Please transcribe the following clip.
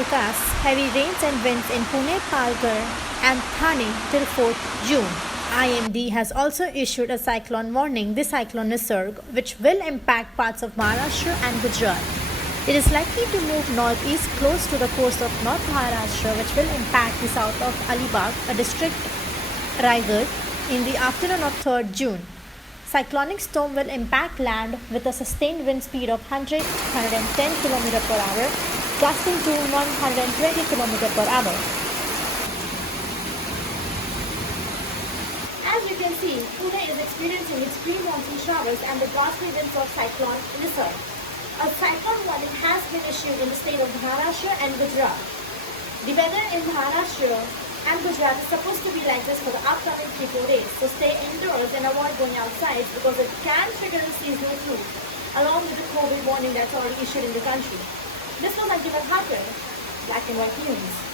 forecasts heavy rains and winds in Pune, Palghar, and Thane till 4th June. IMD has also issued a cyclone warning, the cyclone Nisarga, which will impact parts of Maharashtra and Gujarat. It is likely to move northeast close to the coast of North Maharashtra, which will impact the south of Alibag, a district Raigad, in the afternoon of 3rd June. Cyclonic storm will impact land with a sustained wind speed of 100-110 km per hour, gusting to 120 km per hour. As you can see, Pune is experiencing its pre-monsoon showers and the ghastly winds of cyclone Nisarga. A cyclone warning has been issued in the state of Maharashtra and Gujarat. The weather in Maharashtra and Gujarat is supposed to be like this for the upcoming 3-4 days. So stay indoors and avoid going outside because it can trigger a seasonal flu, along with the COVID warning that's already issued in the country. This was Given Harper, Black and White News.